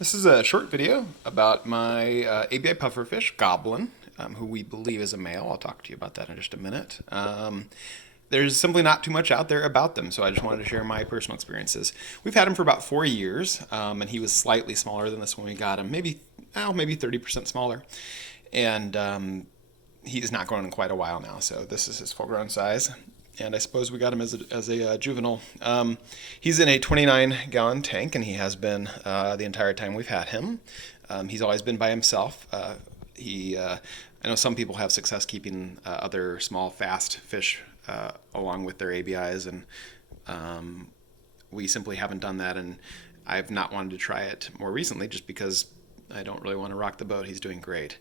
This is a short video about my ABI pufferfish, Goblin, who we believe is a male. I'll talk to you about that in just a minute. There's simply not too much out there about them, so I just wanted to share my personal experiences. We've had him for about 4 years, and he was slightly smaller than this when we got him, maybe 30% smaller. And he's not grown in quite a while now, so this is his full-grown size. And I suppose we got him as a juvenile. He's in a 29-gallon tank, and he has been the entire time we've had him. He's always been by himself. I know some people have success keeping other small, fast fish along with their ABIs, and we simply haven't done that. And I've not wanted to try it more recently, just because I don't really want to rock the boat. He's doing great.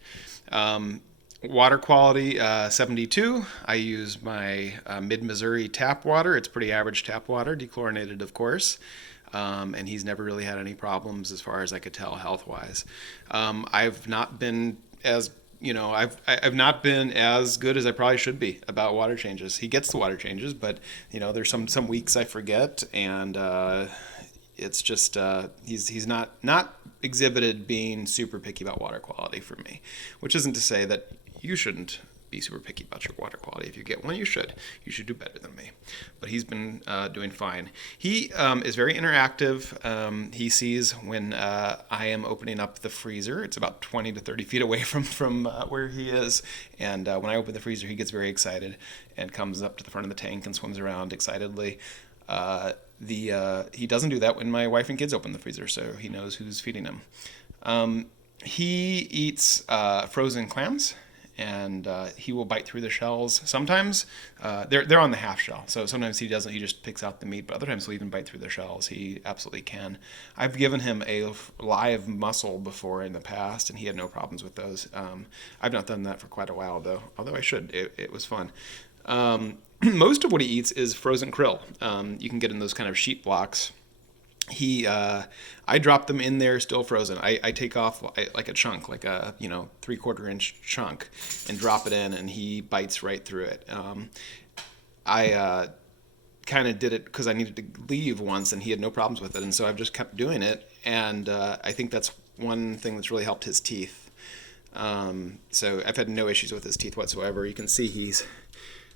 Water quality 72. I use my mid-Missouri tap water. It's pretty average tap water, dechlorinated, of course. And he's never really had any problems as far as I could tell health-wise. I've not been as I've not been as good as I probably should be about water changes. He gets the water changes, but there's some weeks I forget, and it's just he's not exhibited being super picky about water quality for me, which isn't to say that you shouldn't be super picky about your water quality. If you get one, you should do better than me. But he's been doing fine. He is very interactive. He sees when I am opening up the freezer. It's about 20 to 30 feet away from where he is, and when I open the freezer, he gets very excited and comes up to the front of the tank and swims around excitedly. He doesn't do that when my wife and kids open the freezer, so he knows who's feeding him. He eats frozen clams, and he will bite through the shells. Sometimes they're on the half shell, so sometimes he doesn't. He just picks out the meat, but other times he'll even bite through the shells. He absolutely can. I've given him a live mussel before in the past, and he had no problems with those. I've not done that for quite a while, though. Although I should. It was fun. Most of what he eats is frozen krill. You can get in those kind of sheet blocks. I drop them in there still frozen. I take off like a chunk, like a 3/4 inch chunk, and drop it in, and he bites right through it. I kind of did it because I needed to leave once, and he had no problems with it, and so I've just kept doing it. And I think that's one thing that's really helped his teeth. So I've had no issues with his teeth whatsoever. You can see he's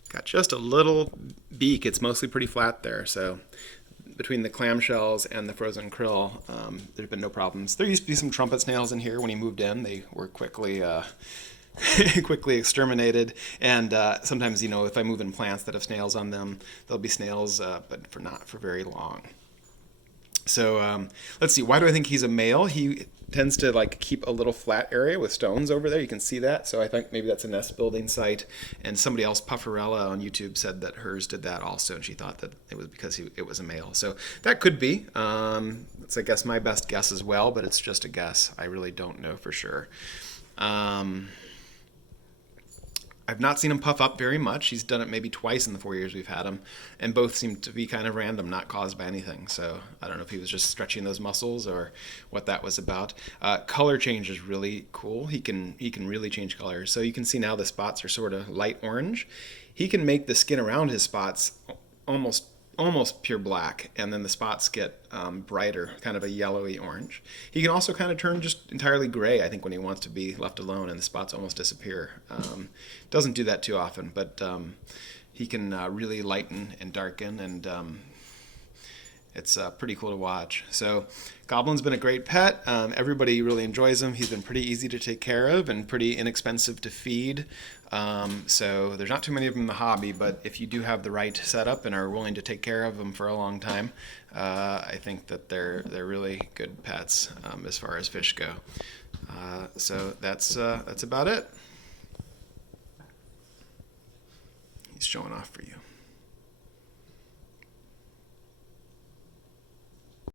got just a little beak. It's mostly pretty flat there, so between the clamshells and the frozen krill, there's been no problems. There used to be some trumpet snails in here when he moved in. They were quickly quickly exterminated. And sometimes, if I move in plants that have snails on them, there'll be snails, but not for very long. So let's see. Why do I think he's a male? He tends to keep a little flat area with stones over there. You can see that. So I think maybe that's a nest building site. And somebody else, Pufferella on YouTube, said that hers did that also, and she thought that it was because it was a male. So that could be. That's, I guess, my best guess as well, but it's just a guess. I really don't know for sure. I've not seen him puff up very much. He's done it maybe twice in the 4 years we've had him, and both seem to be kind of random, not caused by anything. So I don't know if he was just stretching those muscles or what that was about. Color change is really cool. He can really change colors. So you can see now the spots are sort of light orange. He can make the skin around his spots almost pure black, and then the spots get brighter, kind of a yellowy orange. He can also kind of turn just entirely gray, I think, when he wants to be left alone, and the spots almost disappear. Doesn't do that too often, but he can really lighten and darken, and it's pretty cool to watch. So Goblin's been a great pet. Everybody really enjoys him. He's been pretty easy to take care of and pretty inexpensive to feed. So there's not too many of them in the hobby, but if you do have the right setup and are willing to take care of them for a long time, I think that they're really good pets as far as fish go. So that's about it. He's showing off for you.